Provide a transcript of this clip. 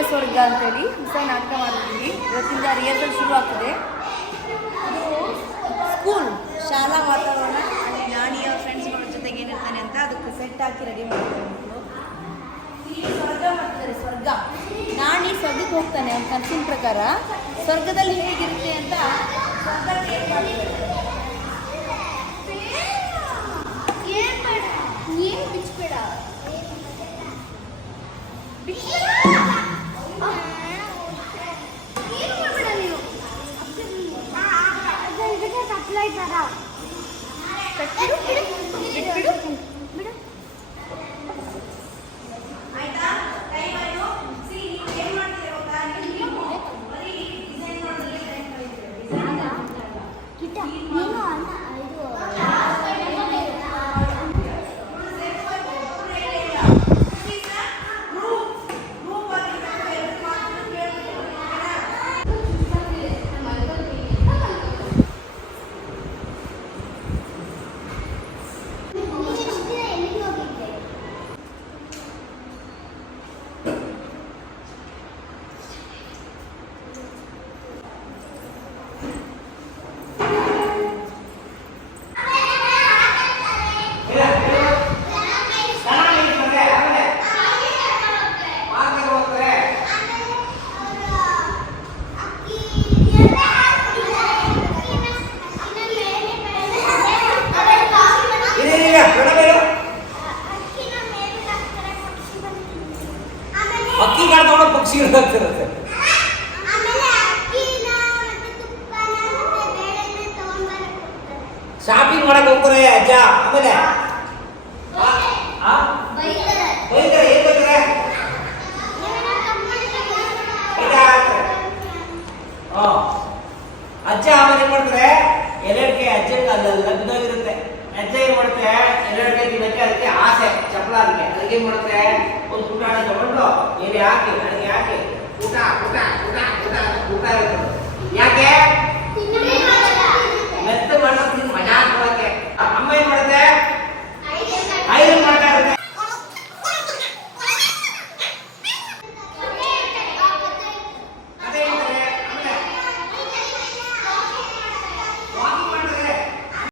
ಮನೆಯ ಸ್ವರ್ಗ ಅಂತೇಳಿ ಹೊಸ ನಾಟಕ ಮಾಡಿದ್ವಿ. ಇವತ್ತಿಂದ ರಿಹರ್ಸಲ್ ಶುರು ಆಗ್ತದೆ. ಸ್ಕೂಲ್ ಶಾಲಾ ವಾತಾವರಣ, ಅಲ್ಲಿ ನಾಣಿಯ ಫ್ರೆಂಡ್ಸ್ಗಳ ಜೊತೆಗೆ ಏನಿರ್ತಾನೆ ಅಂತ ಅದಕ್ಕೆ ಸೆಟ್ ಹಾಕಿ ರೆಡಿ ಮಾಡ್ತಾರೆ ಮಕ್ಕಳು. ಇಲ್ಲಿ ಸ್ವರ್ಗ ಮಾಡ್ತಾರೆ. ಸ್ವರ್ಗ ನಾಣಿ ಸ್ವರ್ಗಕ್ಕೆ ಹೋಗ್ತಾನೆ ಅವ್ನ ಕನಸಿನ ಪ್ರಕಾರ. ಸ್ವರ್ಗದಲ್ಲಿ ಹೇಗಿರುತ್ತೆ ಅಂತ ಸ್ವರ್ಗಕ್ಕೆ ಏನು ಮಾಡ್ತಾರೆ. ಶಾಪಿಂಗ್ ಮಾಡಕ್ ಹೋಗ್ತಾರೆ ಅಜ್ಜ. ಆಮೇಲೆ ಅಜ್ಜ ಆಮೇಲೆ ಏನ್ ಮಾಡ್ತಾರೆ, ಎರಡಿಗೆ ಅಜ್ಜಂಗೆ ಅಲ್ಲೆಲ್ಲ ಬಿದ್ದೋಗಿರುತ್ತೆ. ಅಜ್ಜ ಏನ್ ಮಾಡುತ್ತೆ, ಎರಡಿಗೆ ದಿನಕ್ಕೆ ಅದಕ್ಕೆ ಆಸೆ ಚಪ್ಪಲ ಅದಕ್ಕೆ ಏನ್ ಮಾಡುತ್ತೆ, ಒಂದು ಊಟ ತಗೊಂಡು ಎಲೆ ಹಾಕಿ ನನಗೆ ಹಾಕಿ ಊಟ ಊಟ ಊಟ ಊಟ ಊಟ ಇರುತ್ತೆ. ಯಾಕೆ ಮೆತ್ತ ಮಾಡ್ಕೊಂಡು ಮಜಾ ಹಾಕೋಕೆ. ಅಮ್ಮ